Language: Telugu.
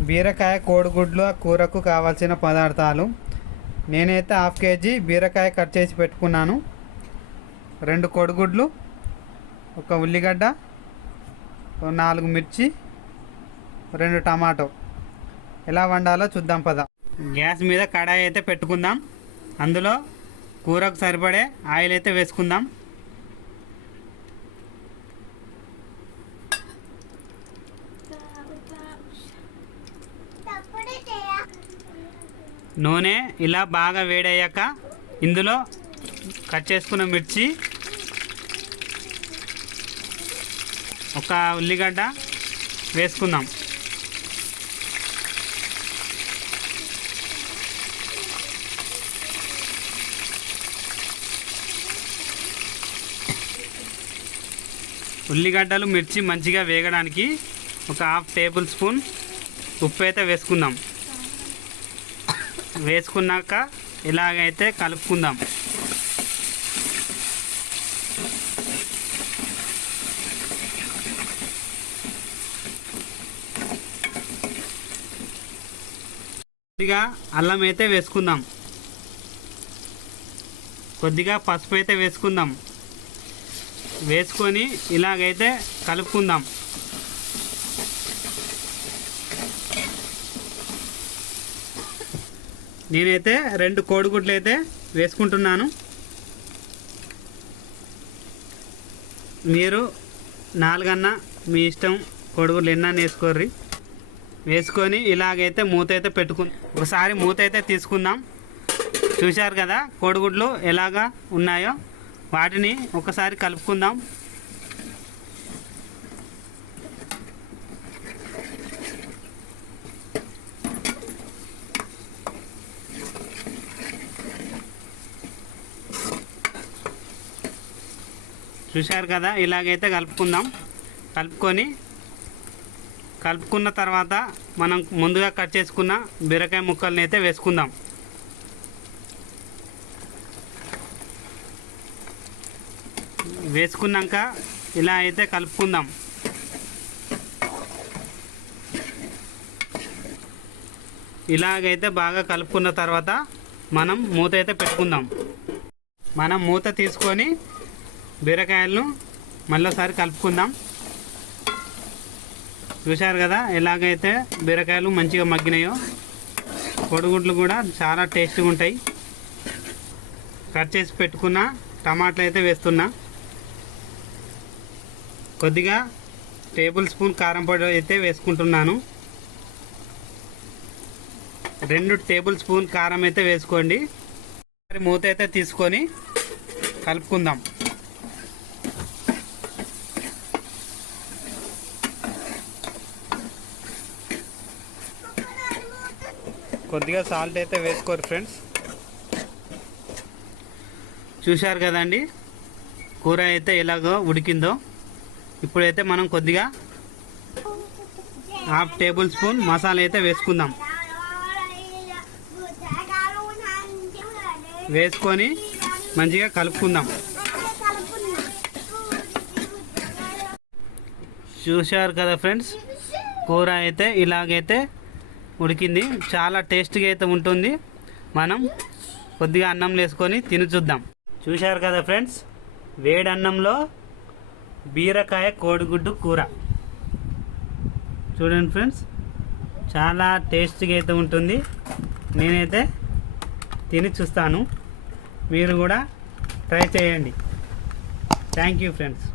బీరకాయ కోడిగుడ్లు కూరకు కావాల్సిన పదార్థాలు. నేనైతే హాఫ్ కేజీ బీరకాయ కట్ చేసి పెట్టుకున్నాను. రెండు కోడిగుడ్లు ఒక ఉల్లిగడ్డ నాలుగు మిర్చి రెండు టమాటో. ఎలా వండాలో చూద్దాం పద. గ్యాస్ మీద కడాయి అయితే పెట్టుకుందాం. అందులో కూరకు సరిపడే ఆయిల్ అయితే వేసుకుందాం. నూనె ఇలా బాగా వేడయ్యాక ఇందులో కట్ చేసుకున్న మిర్చి ఒక ఉల్లిగడ్డ వేసుకుందాం. ఉల్లిగడ్డలు మిర్చి మంచిగా వేగడానికి ఒక హాఫ్ టేబుల్ స్పూన్ ఉప్పు అయితే వేసుకుందాం. వేసుకున్నాక ఇలాగైతే కలుపుకుందాం. కొద్దిగా అల్లం అయితే వేసుకుందాం. కొద్దిగా పసుపు అయితే వేసుకుందాం. వేసుకొని ఇలాగైతే కలుపుకుందాం. నేనైతే రెండు కోడిగుడ్లు అయితే వేసుకుంటున్నాను. మీరు నాలుగన్నా మీ ఇష్టం కోడిగుడ్లు ఎన్న వేసుకోర్రి. వేసుకొని ఇలాగైతే మూత అయితే పెట్టుకు ఒకసారి మూత అయితే తీసుకుందాం. చూశారు కదా కోడిగుడ్లు ఎలాగా ఉన్నాయో? వాటిని ఒకసారి కలుపుకుందాం. చూశారు కదా? ఇలాగైతే కలుపుకుందాం. కలుపుకొని కలుపుకున్న తర్వాత మనం ముందుగా కట్ చేసుకున్న బీరకాయ ముక్కల్ని అయితే వేసుకుందాం. వేసుకున్నాక ఇలా అయితే కలుపుకుందాం. ఇలాగైతే బాగా కలుపుకున్న తర్వాత మనం మూత అయితే పెట్టుకుందాం. మనం మూత తీసుకొని బీరకాయలను మళ్ళీసారి కలుపుకుందాం. చూశారు కదా ఎలాగైతే బీరకాయలు మంచిగా మగ్గినాయో పొడిగుడ్లు కూడా చాలా టేస్ట్గా ఉంటాయి. కట్ చేసి పెట్టుకున్న టమాటాలు అయితే వేస్తున్నా. కొద్దిగా టేబుల్ స్పూన్ కారం పొడి అయితే వేసుకుంటున్నాను. రెండు టేబుల్ స్పూన్ కారం అయితే వేసుకోండి. మూత అయితే తీసుకొని కలుపుకుందాం. కొద్దిగా సాల్ట్ అయితే వేసుకోరు ఫ్రెండ్స్ చూశారు కదండి? కూర అయితే ఎలాగో ఉడికిందో. ఇప్పుడైతే మనం కొద్దిగా హాఫ్ టేబుల్ స్పూన్ మసాలా అయితే వేసుకుందాం. వేసుకొని మంచిగా కలుపుకుందాం. చూశారు కదా ఫ్రెండ్స్ కూర అయితే ఇలాగైతే ఉడికింది. చాలా టేస్ట్గా అయితే ఉంటుంది. మనం కొద్దిగా అన్నం వేసుకొని తిని చూద్దాం. చూశారు కదా ఫ్రెండ్స్ వేడి అన్నంలో బీరకాయ కోడిగుడ్డు కూర. చూడండి ఫ్రెండ్స్ చాలా టేస్ట్గా అయితే ఉంటుంది. నేనైతే తిని చూస్తాను. మీరు కూడా ట్రై చేయండి. Thank you friends.